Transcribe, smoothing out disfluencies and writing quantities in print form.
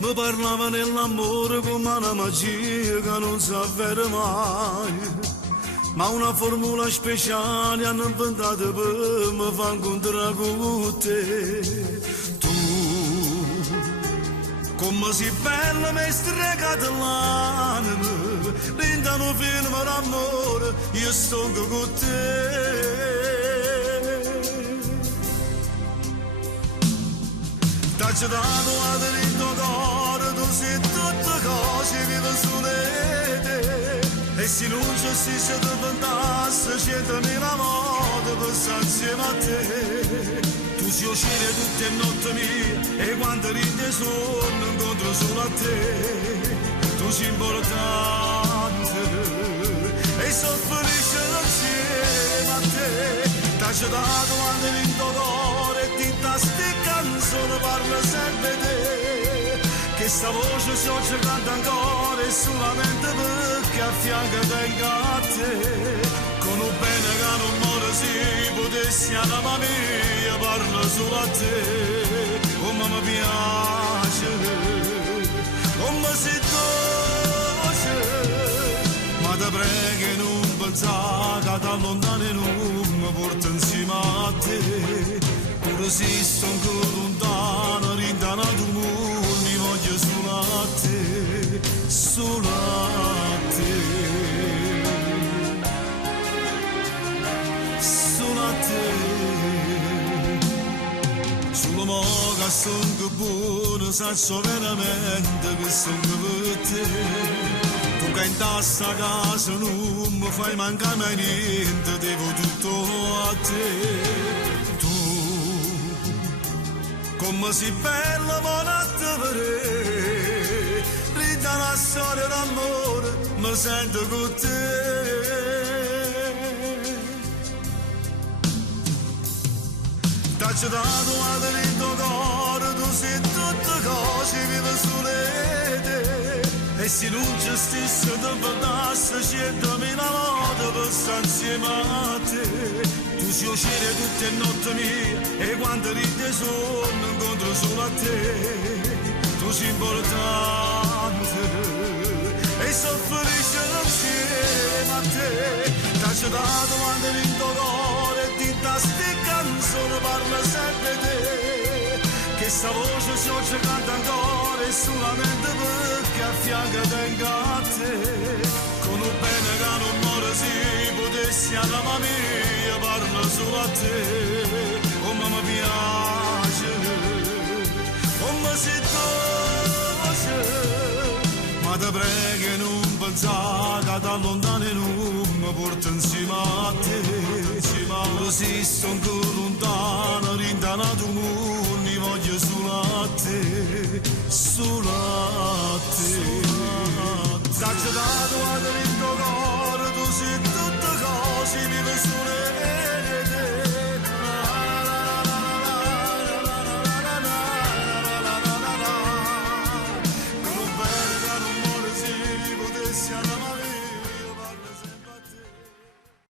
Mi parlava nell'amore come una magia che non si avvera mai. Ma una formula speciale hanno inventato per mi far incontrare con te. Tu, come sei bella, mi hai stregato l'anima. Dentro un film d'amore, io sto con te. T'ho dato a dritto cuore, tu sei tutte cose, vive sulle te. E se non ci si diventasse 100.000 volte per stare insieme a te. Tu sei uscire tutte le notti mie e quando ride sonno incontro solo a te. Tu sei importante e soffrisce insieme a te. T'ho dato a dritto cuore e ti sti canzone parla sempre te. Che sta voce so ci canta ancora e solamente perché a fianco tengo a te. Con un bene che non muore si potessi alla mia parla solo a te. Come mi piace, come si dolce. Ma te prego non pensare che ti allontani non mi porta insieme a te. Pure se sto ancora lontano, rintana tu mi voglio solo a te, solo a te, solo a te. Solo mo che sono buono, saccio veramente che sono per te. Tu che in tassa casa non mi fai mancare mai niente, devo tutto a te. Come si bella buona te vedere, rida una storia d'amore, mi sento con te. T'ho dato a dritto cuore, tu sei tutte cose, vive sulle te. E se non ci stesse ti inventasse 100.000 volte per stare insieme a te. Tu sei uscire tutte le notti mie e quando ride sonno incontro solo a te. Tu sei importante e soffrisce insieme a te. T'ho dato quando rindo cuore e ti sti canzone parla sempre te. Che sta voce so ci canta ancora e solamente perché a fianco tengo a te. Con un bene che non muore si potessi alla mia parla solo a te. Come mi piace, come si dolce. Ma te prego non pensare che ti allontani non mi porta insieme a te. Pure se sto ancora lontano, rintana tu mi voglio solo a te, solo a te.